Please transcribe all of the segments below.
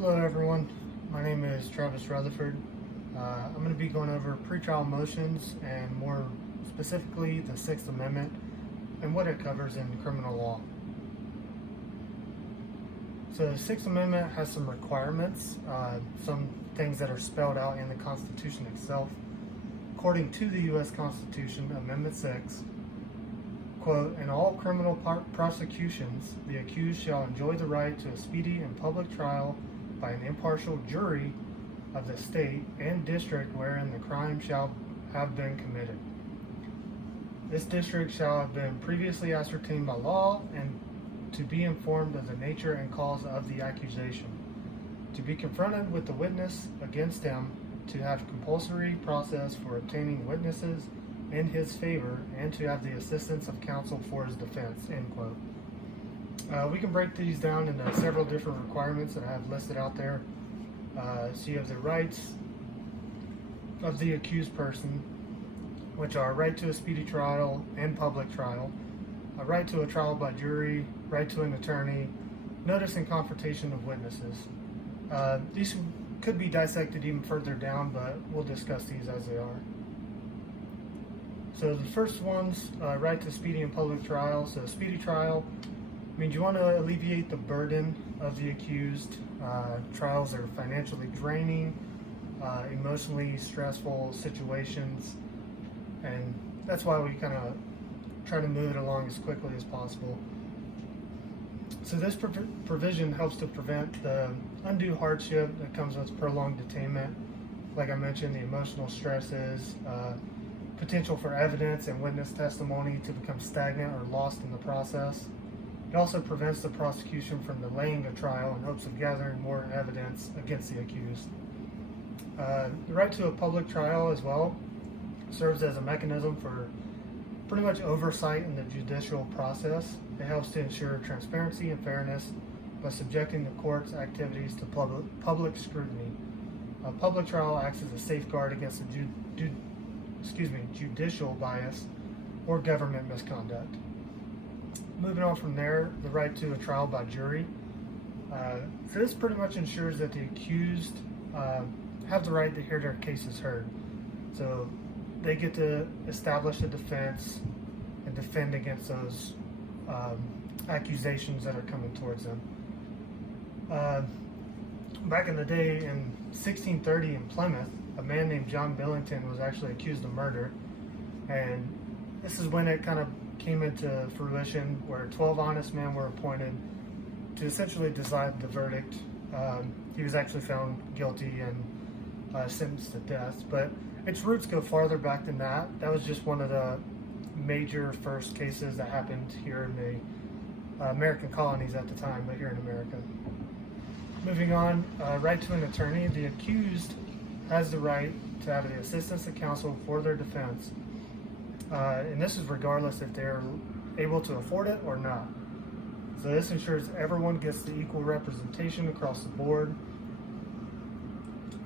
Hello everyone, my name is Travis Rutherford. I'm going to be going over pretrial motions and more specifically the Sixth Amendment and what it covers in criminal law. So the Sixth Amendment has some requirements, some things that are spelled out in the Constitution itself. According to the U.S. Constitution, Amendment 6, quote, "In all criminal prosecutions, the accused shall enjoy the right to a speedy and public trial by an impartial jury of the state and district wherein the crime shall have been committed. This district shall have been previously ascertained by law and to be informed of the nature and cause of the accusation, to be confronted with the witness against him, to have compulsory process for obtaining witnesses in his favor, and to have the assistance of counsel for his defense," end quote. We can break these down into several different requirements that I have listed out there. So you have the rights of the accused person, which are right to a speedy trial and public trial, a right to a trial by jury, right to an attorney, notice and confrontation of witnesses. These could be dissected even further down, but we'll discuss these as they are. So the first one's right to speedy and public trial. So speedy trial means you want to alleviate the burden of the accused. Trials are financially draining, emotionally stressful situations, and that's why we kind of try to move it along as quickly as possible. So this provision helps to prevent the undue hardship that comes with prolonged detainment. Like I mentioned, the emotional stresses, potential for evidence and witness testimony to become stagnant or lost in the process. It also prevents the prosecution from delaying a trial in hopes of gathering more evidence against the accused. The right to a public trial as well serves as a mechanism for pretty much oversight in the judicial process. It helps to ensure transparency and fairness by subjecting the court's activities to public scrutiny. A public trial acts as a safeguard against judicial bias or government misconduct. Moving on from there, the right to a trial by jury. So this pretty much ensures that the accused have the right to hear their cases heard. So they get to establish a defense and defend against those accusations that are coming towards them. Back in the day in 1630 in Plymouth, a man named John Billington was actually accused of murder, and this is when it kind of came into fruition where 12 honest men were appointed to essentially decide the verdict. He was actually found guilty and sentenced to death, but its roots go farther back than that. That was just one of the major first cases that happened here in the American colonies at the time, but here in America. Moving on, right to an attorney. The accused has the right to have the assistance of counsel for their defense. And this is regardless if they're able to afford it or not. So this ensures everyone gets the equal representation across the board.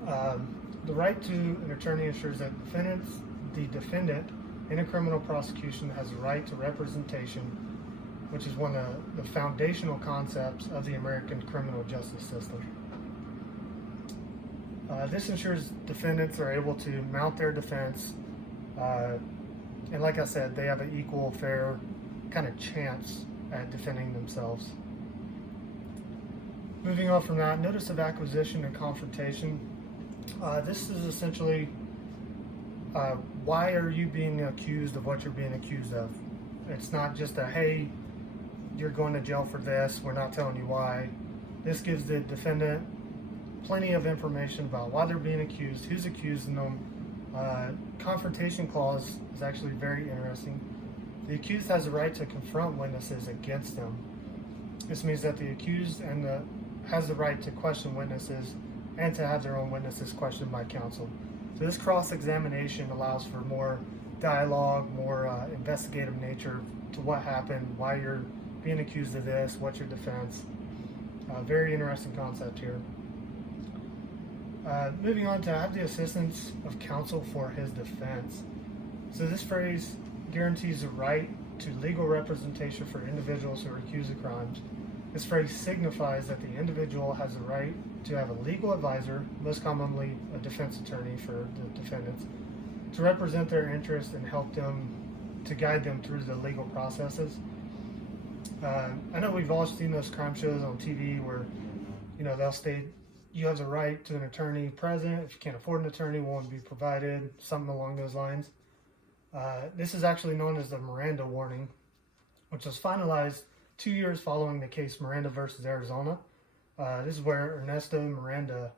The right to an attorney ensures that the defendant in a criminal prosecution has a right to representation, which is one of the foundational concepts of the American criminal justice system. This ensures defendants are able to mount their defense, and like I said, they have an equal, fair kind of chance at defending themselves. Moving on from that, notice of acquisition and confrontation. This is essentially why are you being accused of what you're being accused of. It's not just a, hey, you're going to jail for this, we're not telling you why. This gives the defendant plenty of information about why they're being accused, who's accusing them. Confrontation clause is actually very interesting. The accused has the right to confront witnesses against them. This means that the accused has the right to question witnesses and to have their own witnesses questioned by counsel. So this cross-examination allows for more dialogue, more investigative nature to what happened, why you're being accused of this, what's your defense. Very interesting concept here. Moving on to have the assistance of counsel for his defense. So this phrase guarantees the right to legal representation for individuals who are accused of crimes. This phrase signifies that the individual has the right to have a legal advisor, most commonly a defense attorney for the defendants, to represent their interests and help them to guide them through the legal processes. I know we've all seen those crime shows on TV where, they'll state you have the right to an attorney present. If you can't afford an attorney, one will be provided, something along those lines. This is actually known as the Miranda warning, which was finalized 2 years following the case Miranda versus Arizona. This is where Ernesto Miranda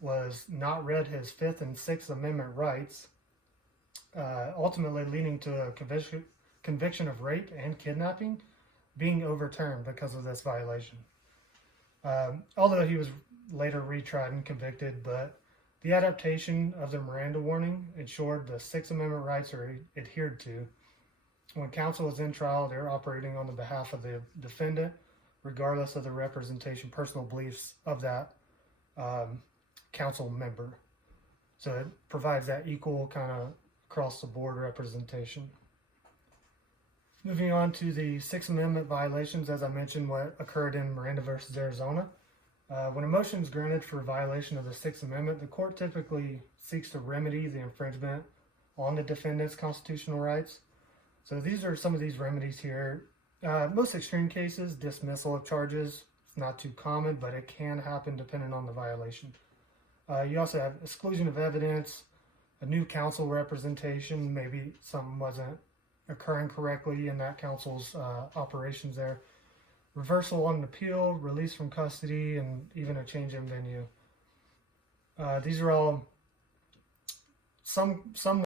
was not read his Fifth and Sixth Amendment rights, ultimately leading to a conviction of rape and kidnapping being overturned because of this violation. Although he was later retried and convicted, but the adaptation of the Miranda warning ensured the Sixth Amendment rights are adhered to. When counsel is in trial, they're operating on the behalf of the defendant, regardless of the representation, personal beliefs of that counsel member. So it provides that equal kind of across-the-board representation. Moving on to the Sixth Amendment violations, as I mentioned, what occurred in Miranda versus Arizona. When a motion is granted for violation of the Sixth Amendment, the court typically seeks to remedy the infringement on the defendant's constitutional rights. So these are some of these remedies here. Most extreme cases, dismissal of charges. It's not too common, but it can happen depending on the violation. You also have exclusion of evidence, a new counsel representation, maybe something wasn't occurring correctly in that counsel's operations there. Reversal on an appeal, release from custody, and even a change in venue. These are all some